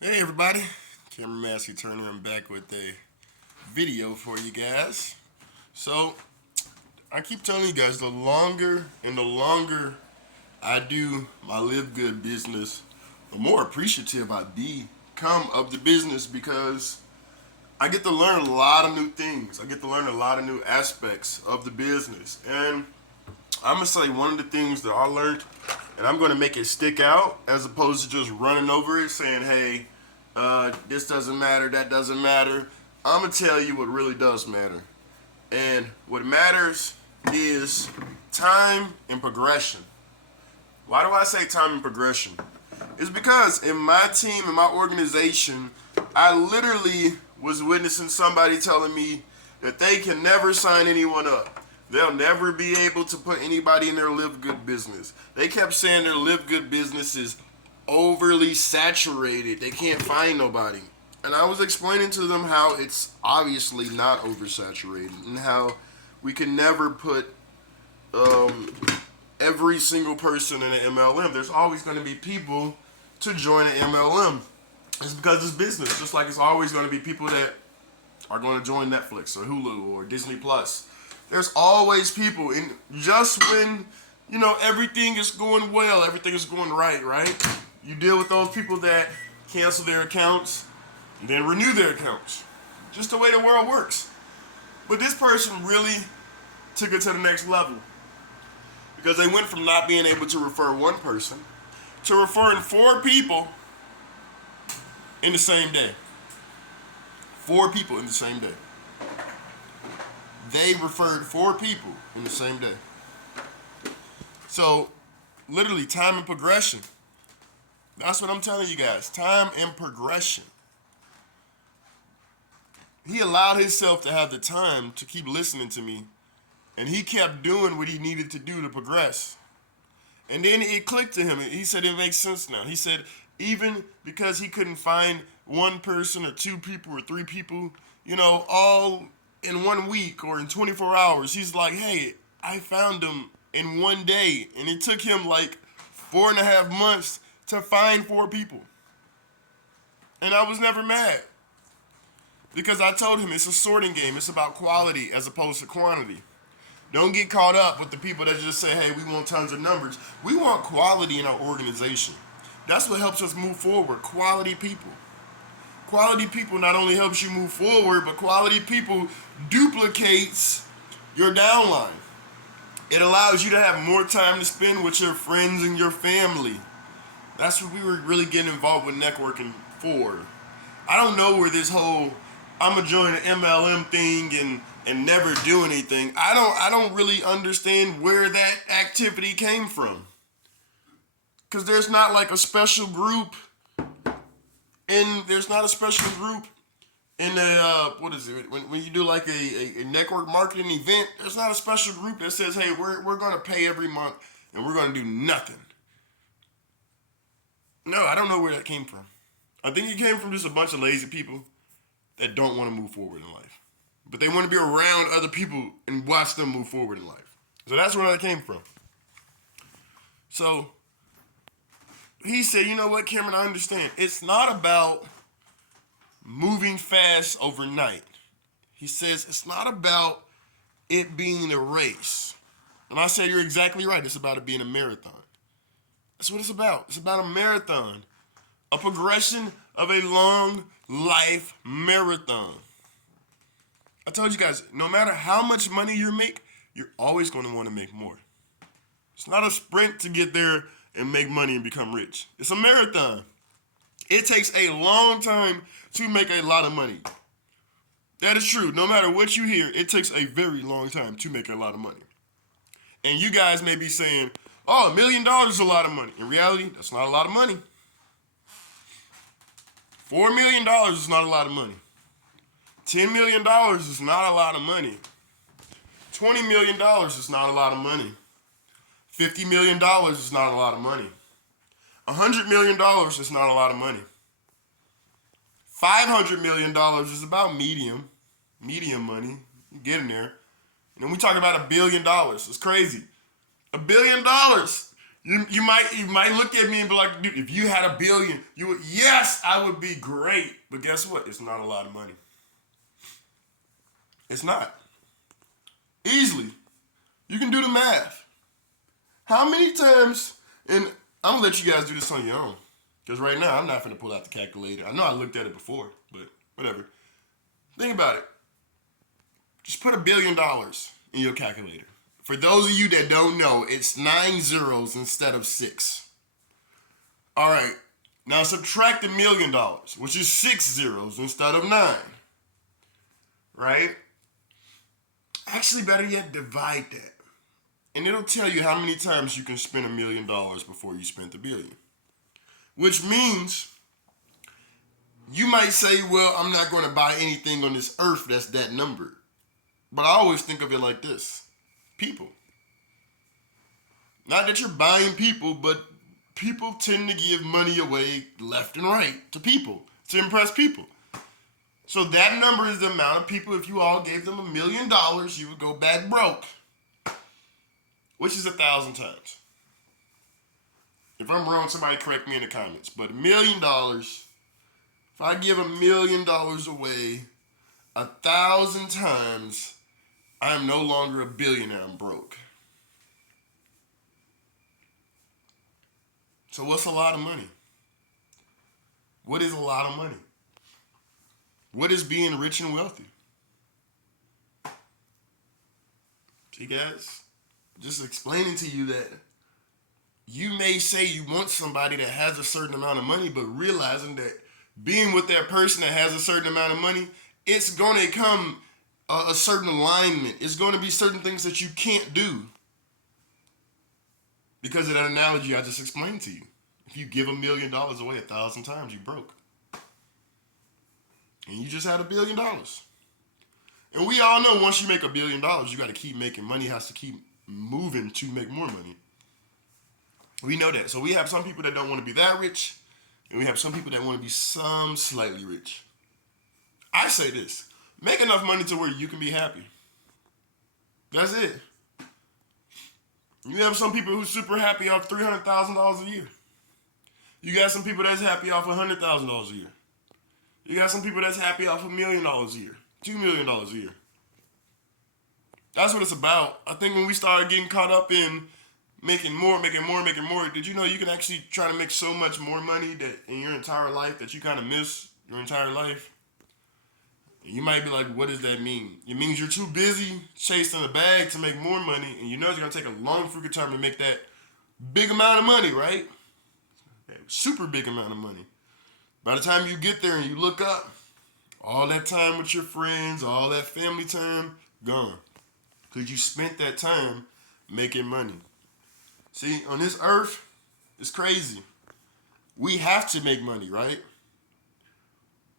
Hey everybody, Cameron Massey-Turner. I'm back with a video for you guys. So I keep telling you guys, the longer and the longer I do my LiveGood business, the more appreciative I become of the business because I get to learn a lot of new things. I get to learn a lot of new aspects of the business. And I'm going to say one of the things that I learned, and I'm going to make it stick out as opposed to just running over it saying, hey, this doesn't matter, that doesn't matter. I'm going to tell you what really does matter. And what matters is time and progression. Why do I say time and progression? It's because in my team, in my organization, I literally was witnessing somebody telling me that they can never sign anyone up. They'll never be able to put anybody in their LiveGood business. They kept saying their LiveGood business is overly saturated. They can't find nobody. And I was explaining to them how it's obviously not oversaturated and how we can never put every single person in an MLM. There's always going to be people to join an MLM. It's because it's business, just like it's always going to be people that are going to join Netflix or Hulu or Disney Plus. There's always people, and just when everything is going well, everything is going right? You deal with those people that cancel their accounts and then renew their accounts. Just the way the world works. But this person really took it to the next level because they went from not being able to refer one person to referring 4 people in the same day. 4 people in the same day. They referred 4 people in the same day. So, literally, time and progression. That's what I'm telling you guys. Time and progression. He allowed himself to have the time to keep listening to me, and he kept doing what he needed to do to progress. And then it clicked to him. He said it makes sense now. He said even because he couldn't find one person or 2 people or 3 people, all in 1 week or in 24 hours, he's like, hey, I found them in 1 day. And it took him like 4.5 months to find 4 people. And I was never mad because I told him it's a sorting game. It's about quality as opposed to quantity. Don't get caught up with the people that just say, hey, we want tons of numbers. We want quality in our organization. That's what helps us move forward. Quality people. Quality people not only helps you move forward, but quality people duplicates your downline. It allows you to have more time to spend with your friends and your family. That's what we were really getting involved with networking for. I don't know where this whole I'm gonna join an MLM thing and never do anything. I don't really understand where that activity came from. Cause there's not like a special group, and there's not a special group in the what is it when you do like a network marketing event. There's not a special group that says, hey, we're gonna pay every month and we're gonna do nothing. No, I don't know where that came from. I think it came from just a bunch of lazy people that don't want to move forward in life. But they want to be around other people and watch them move forward in life. So that's where that came from. So he said, you know what, Cameron, I understand. It's not about moving fast overnight. He says it's not about it being a race. And I said, you're exactly right. It's about it being a marathon. That's what it's about. It's about a marathon. A progression of a long life marathon. I told you guys, no matter how much money you make, you're always going to want to make more. It's not a sprint to get there and make money and become rich. It's a marathon. It takes a long time to make a lot of money. That is true. No matter what you hear, it takes a very long time to make a lot of money. And you guys may be saying, oh, $1 million is a lot of money. In reality, that's not a lot of money. $4 million is not a lot of money. $10 million is not a lot of money. $20 million is not a lot of money. $50 million is not a lot of money. $100 million is not a lot of money. $500 million is about medium money. You get in there. And then we talk about $1 billion. It's crazy. $1 billion You might look at me and be like, dude, if you had $1 billion, you would. Yes, I would be great. But guess what? It's not a lot of money. It's not. Easily, you can do the math. How many times? And I'm gonna let you guys do this on your own, because right now I'm not gonna pull out the calculator. I know I looked at it before, but whatever. Think about it. Just put $1 billion in your calculator. For those of you that don't know, it's 9 zeros instead of 6. All right. Now subtract $1 million, which is 6 zeros instead of 9. Right? Actually, better yet, divide that. And it'll tell you how many times you can spend $1 million before you spend $1 billion. Which means you might say, well, I'm not going to buy anything on this earth that's that numbered. But I always think of it like this. People. Not that you're buying people, but people tend to give money away left and right to people, to impress people. So that number is the amount of people, if you all gave them $1 million, you would go back broke. Which is 1,000 times. If I'm wrong, somebody correct me in the comments. But $1 million, if I give $1 million away 1,000 times, I'm no longer a billionaire, I'm broke. So what's a lot of money? What is a lot of money? What is being rich and wealthy? See, guys, just explaining to you that you may say you want somebody that has a certain amount of money, but realizing that being with that person that has a certain amount of money, it's going to come a certain alignment. It's going to be certain things that you can't do because of that analogy I just explained to you. If you give $1 million away 1,000 times, you broke. And you just had $1 billion. And we all know once you make $1 billion, you got to keep making money. Has to keep moving to make more money. We know that. So we have some people that don't want to be that rich, and we have some people that want to be some slightly rich. I say this. Make enough money to where you can be happy. That's it. You have some people who's super happy off $300,000 a year. You got some people that's happy off $100,000 a year. You got some people that's happy off $1 million a year, $2 million a year. That's what it's about. I think when we started getting caught up in making more, did you know you can actually try to make so much more money that in your entire life that you kind of miss your entire life? You might be like, what does that mean? It means you're too busy chasing a bag to make more money, and you know it's going to take a long freaking time to make that big amount of money, right? That super big amount of money. By the time you get there and you look up, all that time with your friends, all that family time, gone. Because you spent that time making money. See, on this earth, it's crazy. We have to make money, right?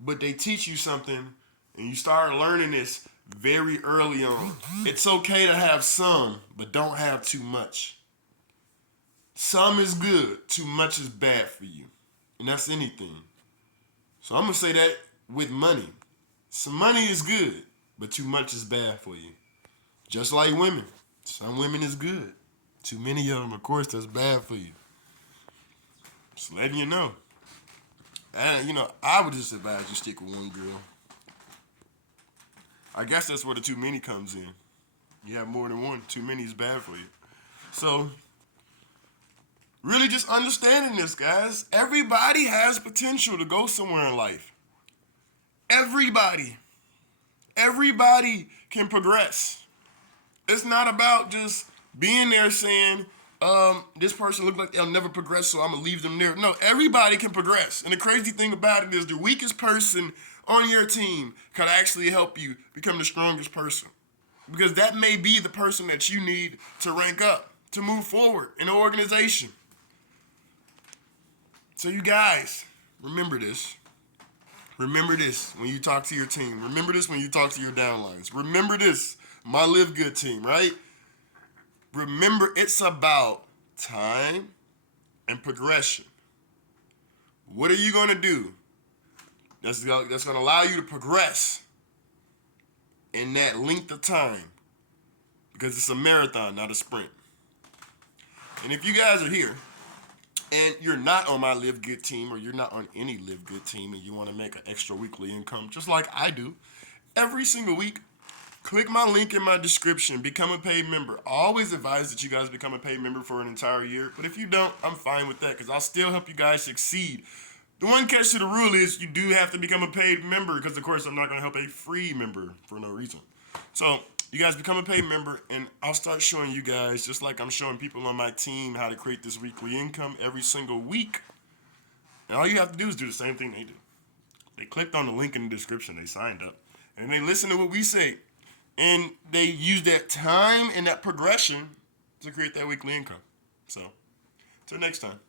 But they teach you something, and you start learning this very early on. It's okay to have some, but don't have too much. Some is good, too much is bad for you. And that's anything. So I'm going to say that with money. Some money is good, but too much is bad for you. Just like women. Some women is good. Too many of them, of course, that's bad for you. Just letting you know. And, I would just advise you stick with one girl. I guess that's where the too many comes in. You have more than one. Too many is bad for you. So, really just understanding this, guys. Everybody has potential to go somewhere in life. Everybody. Everybody can progress. It's not about just being there saying, this person looks like they'll never progress, so I'm going to leave them there. No, everybody can progress. And the crazy thing about it is the weakest person on your team can actually help you become the strongest person. Because that may be the person that you need to rank up, to move forward in the organization. So you guys, remember this. Remember this when you talk to your team. Remember this when you talk to your downlines. Remember this, my LiveGood team, right? Remember, it's about time and progression. What are you going to do that's going to allow you to progress in that length of time? Because it's a marathon, not a sprint. And if you guys are here and you're not on my LiveGood team, or you're not on any LiveGood team, and you want to make an extra weekly income, just like I do, every single week, click my link in my description, become a paid member. I always advise that you guys become a paid member for an entire year, but if you don't, I'm fine with that, because I'll still help you guys succeed. The one catch to the rule is you do have to become a paid member, because of course I'm not going to help a free member for no reason. So you guys become a paid member, and I'll start showing you guys, just like I'm showing people on my team, how to create this weekly income every single week. And all you have to do is do the same thing they do. They clicked on the link in the description, they signed up, and they listen to what we say, and they use that time and that progression to create that weekly income. So, till next time.